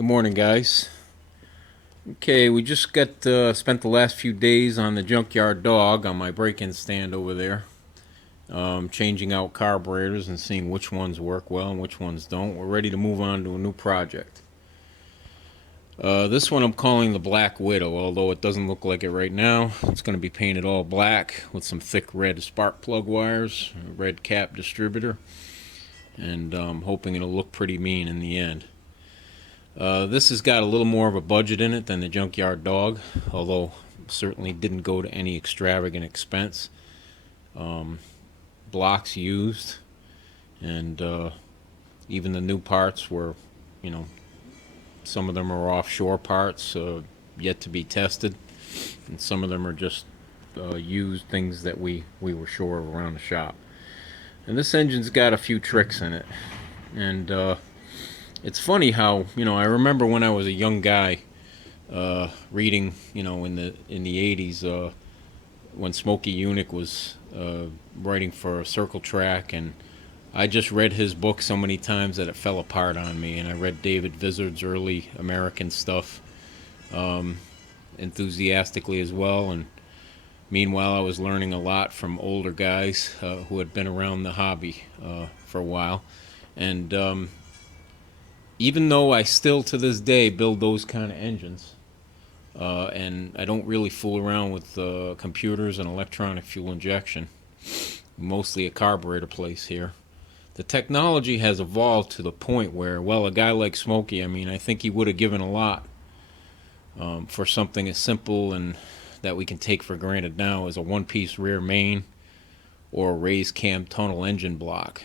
Good morning, guys. Okay, we just got spent the last few days on the junkyard dog on my break-in stand over there, changing out carburetors and seeing which ones work well and which ones don't. We're ready to move on to a new project. This one I'm calling the Black Widow, although it doesn't look like it right now. It's going to be painted all black with some thick red spark plug wires, a red cap distributor, and I'm hoping it'll look pretty mean in the end. This has got a little more of a budget in it than the Junkyard Dog, although certainly didn't go to any extravagant expense. Blocks used, and even the new parts were, you know, some of them are offshore parts, yet to be tested, and some of them are just used things that we were sure of around the shop. And this engine's got a few tricks in it, and it's funny how, I remember when I was a young guy, reading, in the 80s, when Smokey Yunick was writing for Circle Track, and I just read his book so many times that it fell apart on me. And I read David Vizard's early American stuff enthusiastically as well. And meanwhile, I was learning a lot from older guys who had been around the hobby for a while. And even though I still to this day build those kind of engines, and I don't really fool around with computers and electronic fuel injection, mostly a carburetor place here, the technology has evolved to the point where, well, a guy like Smokey, I think he would have given a lot for something as simple and that we can take for granted now as a one-piece rear main or a raised cam tunnel engine block.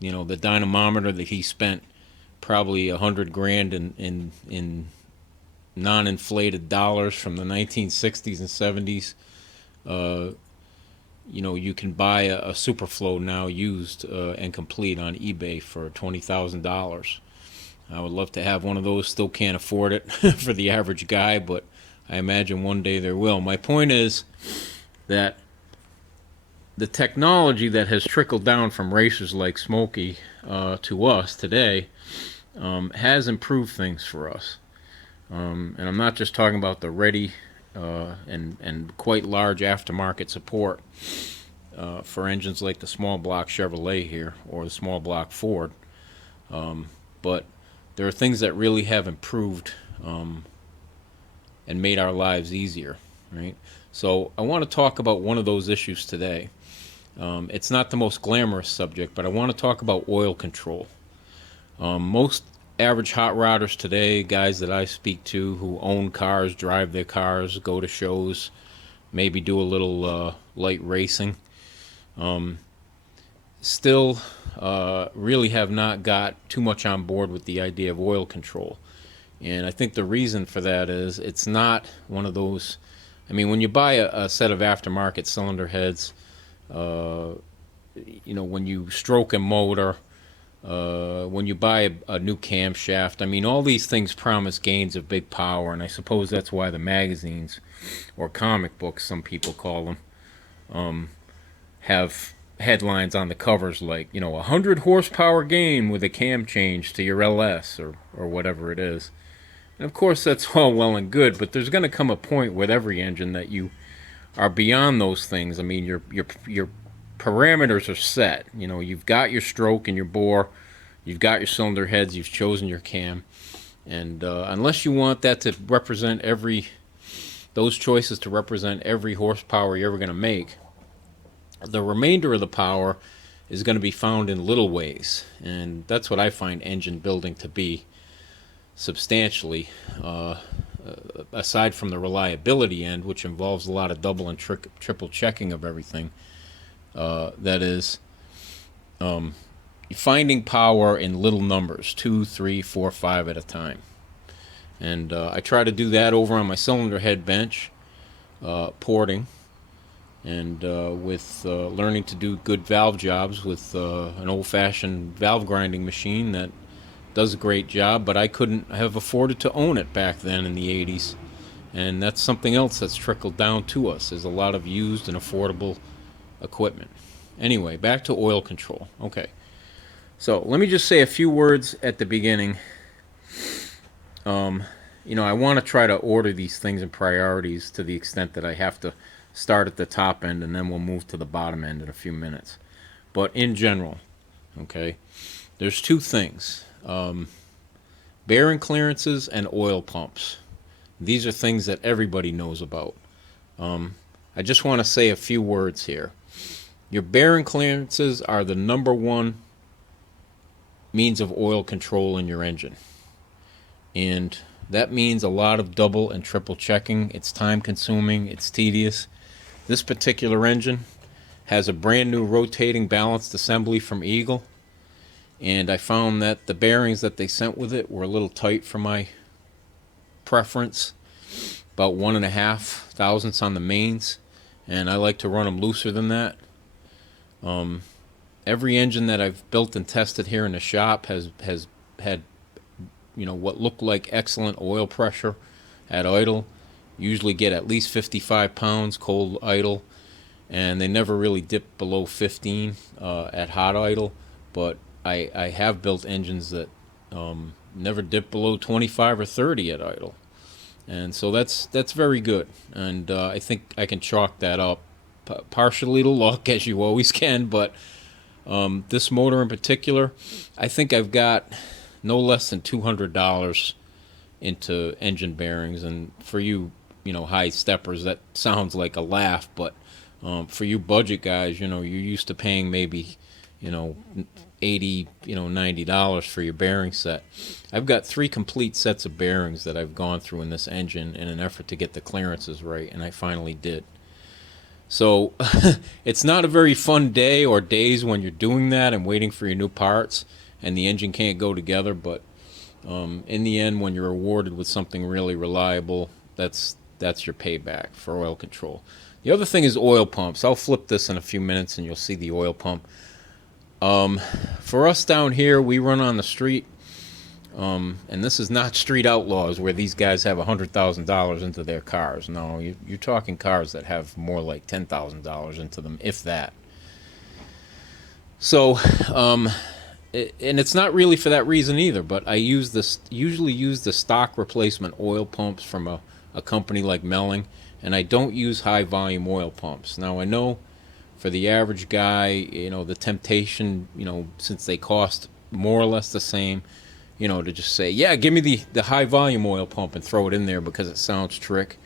The dynamometer that he spent probably $100,000 in non-inflated dollars from the 1960s and 70s. You can buy a Superflow now used and complete on eBay for $20,000. I would love to have one of those. Still can't afford it for the average guy, but I imagine one day there will. My point is that the technology that has trickled down from racers like Smokey to us today has improved things for us. And I'm not just talking about the ready and quite large aftermarket support for engines like the small block Chevrolet here or the small block Ford, but there are things that really have improved and made our lives easier, right? So I want to talk about one of those issues today. It's not the most glamorous subject, but I want to talk about oil control. Most average hot rodders today, guys that I speak to who own cars, drive their cars, go to shows, maybe do a little light racing, still really have not got too much on board with the idea of oil control. And I think the reason for that is it's not one of those, when you buy a set of aftermarket cylinder heads, when you stroke a motor, when you buy a new camshaft, all these things promise gains of big power, and I suppose that's why the magazines, or comic books some people call them, have headlines on the covers like, 100 horsepower gain with a cam change to your LS, or whatever it is. And of course that's all well and good, but there's going to come a point with every engine that you are beyond those things. Your parameters are set. You've got your stroke and your bore, you've got your cylinder heads, you've chosen your cam, and unless you want that to represent those choices to represent every horsepower you're ever going to make, the remainder of the power is going to be found in little ways, and that's what I find engine building to be substantially, aside from the reliability end, which involves a lot of double and triple checking of everything. That is, finding power in little numbers, 2, 3, 4, 5 at a time. And I try to do that over on my cylinder head bench, porting, and with learning to do good valve jobs with an old-fashioned valve grinding machine that does a great job, but I couldn't have afforded to own it back then in the 80s. And that's something else that's trickled down to us, is a lot of used and affordable equipment. Anyway, back to oil control. Okay, so let me just say a few words at the beginning I want to try to order these things in priorities to the extent that I have to start at the top end and then we'll move to the bottom end in a few minutes. But in general, okay, there's two things: bearing clearances and oil pumps. These are things that everybody knows about. I just want to say a few words here. Your bearing clearances are the number one means of oil control in your engine. And that means a lot of double and triple checking. It's time consuming, it's tedious. This particular engine has a brand new rotating balanced assembly from Eagle, and I found that the bearings that they sent with it were a little tight for my preference, about 1.5 thousandths on the mains, and I like to run them looser than that. Every engine that I've built and tested here in the shop has had what looked like excellent oil pressure at idle. Usually get at least 55 pounds cold idle, and they never really dip below 15 at hot idle. But I have built engines that never dip below 25 or 30 at idle, and so that's very good. And I think I can chalk that up partially to luck, as you always can. But this motor in particular, I think I've got no less than $200 into engine bearings. And for you, high steppers, that sounds like a laugh, but for you budget guys, you're used to paying maybe, $80, $90 for your bearing set. I've got 3 complete sets of bearings that I've gone through in this engine in an effort to get the clearances right, and I finally did. So it's not a very fun day or days when you're doing that and waiting for your new parts and the engine can't go together, but in the end, when you're awarded with something really reliable, that's your payback for oil control. The other thing is oil pumps. I'll flip this in a few minutes and you'll see the oil pump. For us down here, we run on the street, and this is not Street Outlaws where these guys have $100,000 into their cars. No, you're talking cars that have more like $10,000 into them, if that. So, and it's not really for that reason either, but I usually use the stock replacement oil pumps from a company like Melling, and I don't use high volume oil pumps. Now I know for the average guy, the temptation, since they cost more or less the same, to just say, yeah, give me the high volume oil pump and throw it in there because it sounds trick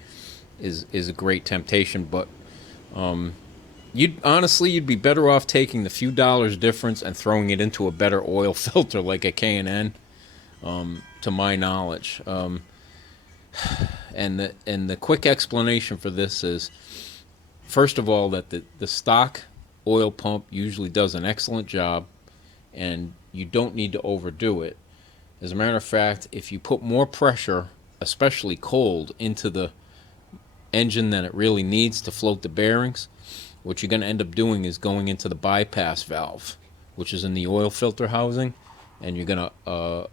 is a great temptation. But you'd be better off taking the few dollars difference and throwing it into a better oil filter like a K&N, to my knowledge. And the quick explanation for this is, first of all, that the stock oil pump usually does an excellent job, and you don't need to overdo it. As a matter of fact, if you put more pressure, especially cold, into the engine than it really needs to float the bearings, what you're going to end up doing is going into the bypass valve, which is in the oil filter housing, and you're going to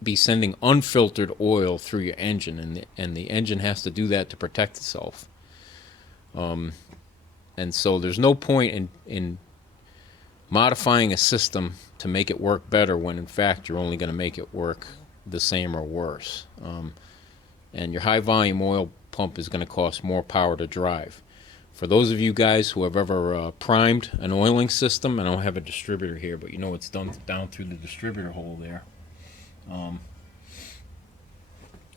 be sending unfiltered oil through your engine, and the engine has to do that to protect itself. And so there's no point in modifying a system to make it work better when in fact you're only going to make it work the same or worse. And your high volume oil pump is going to cost more power to drive. For those of you guys who have ever primed an oiling system, and I don't have a distributor here, but it's done down through the distributor hole there,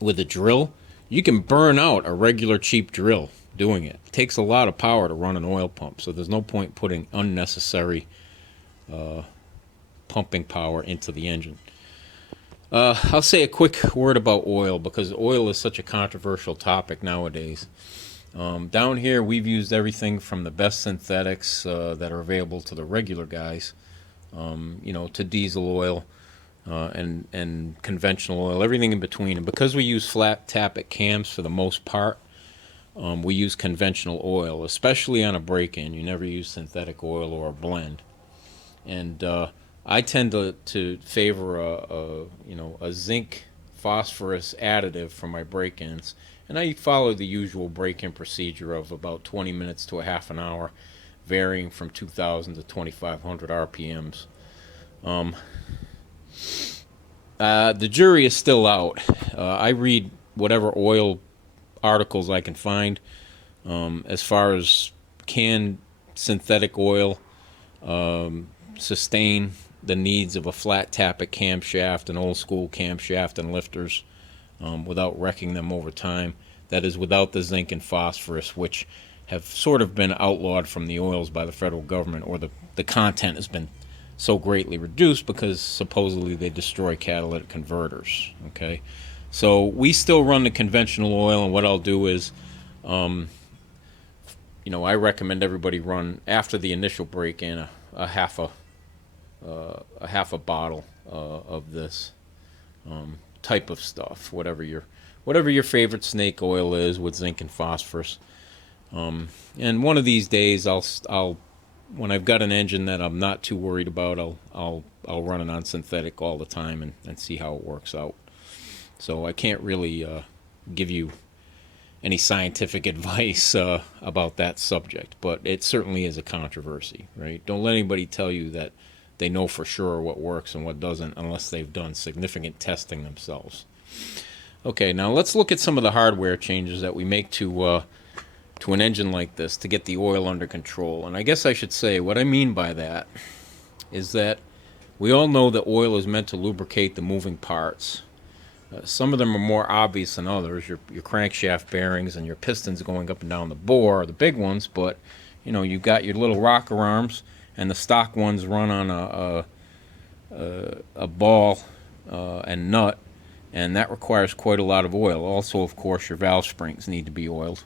with a drill, you can burn out a regular cheap drill doing it. It takes a lot of power to run an oil pump, so there's no point putting unnecessary pumping power into the engine. I'll say a quick word about oil, because oil is such a controversial topic nowadays. Down here, we've used everything from the best synthetics that are available to the regular guys, to diesel oil and conventional oil, everything in between. And because we use flat tappet cams for the most part, we use conventional oil, especially on a break-in. You never use synthetic oil or a blend. And I tend to favor a zinc phosphorus additive for my break-ins, and I follow the usual break-in procedure of about 20 minutes to a half an hour, varying from 2,000 to 2,500 RPMs. The jury is still out. I read whatever oil articles I can find. As far as can synthetic oil sustain the needs of a flat tappet camshaft, an old school camshaft and lifters, without wrecking them over time. That is without the zinc and phosphorus, which have sort of been outlawed from the oils by the federal government, or the content has been so greatly reduced because supposedly they destroy catalytic converters. Okay, so we still run the conventional oil, and what I'll do is, I recommend everybody run after the initial break-in a half a bottle of this type of stuff, whatever your favorite snake oil is, with zinc and phosphorus. And one of these days, I'll when I've got an engine that I'm not too worried about, I'll run it on synthetic all the time and see how it works out. So I can't really give you any scientific advice about that subject, but it certainly is a controversy, right? Don't let anybody tell you that they know for sure what works and what doesn't unless they've done significant testing themselves. Okay, now let's look at some of the hardware changes that we make to an engine like this to get the oil under control. And I guess I should say what I mean by that is that we all know that oil is meant to lubricate the moving parts. Some of them are more obvious than others. Your crankshaft bearings and your pistons going up and down the bore are the big ones, but you've got your little rocker arms, and the stock ones run on a ball and nut, and that requires quite a lot of oil. Also, of course, your valve springs need to be oiled.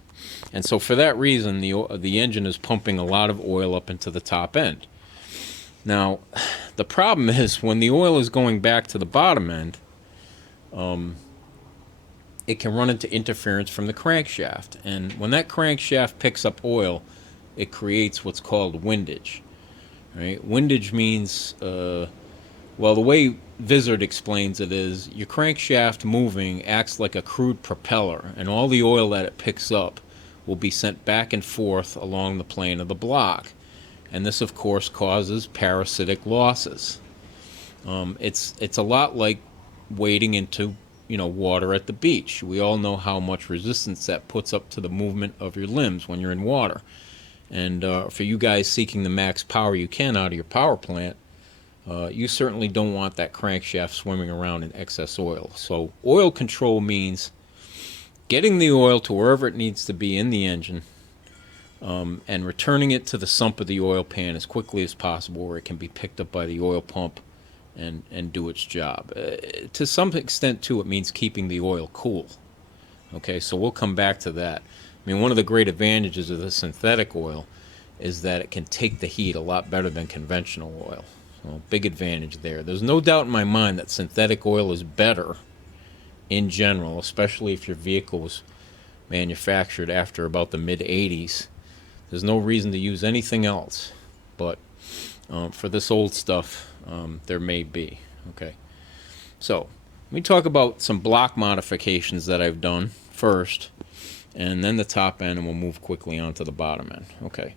And so for that reason, the engine is pumping a lot of oil up into the top end. Now, the problem is when the oil is going back to the bottom end, it can run into interference from the crankshaft. And when that crankshaft picks up oil, it creates what's called windage. Right? Windage means, the way Vizard explains it is your crankshaft moving acts like a crude propeller, and all the oil that it picks up will be sent back and forth along the plane of the block. And this, of course, causes parasitic losses. It's a lot like wading into water at the beach. We all know how much resistance that puts up to the movement of your limbs when you're in water. And for you guys seeking the max power you can out of your power plant, you certainly don't want that crankshaft swimming around in excess oil. So oil control means getting the oil to wherever it needs to be in the engine, and returning it to the sump of the oil pan as quickly as possible, where it can be picked up by the oil pump and do its job. To some extent, too, it means keeping the oil cool. Okay, so we'll come back to that. I mean, one of the great advantages of the synthetic oil is that it can take the heat a lot better than conventional oil. So, big advantage there. There's no doubt in my mind that synthetic oil is better in general, especially if your vehicle was manufactured after about the mid-'80s. There's no reason to use anything else, but for this old stuff, there may be. Okay, so let me talk about some block modifications that I've done first, and then the top end, and we'll move quickly on to the bottom end. Okay.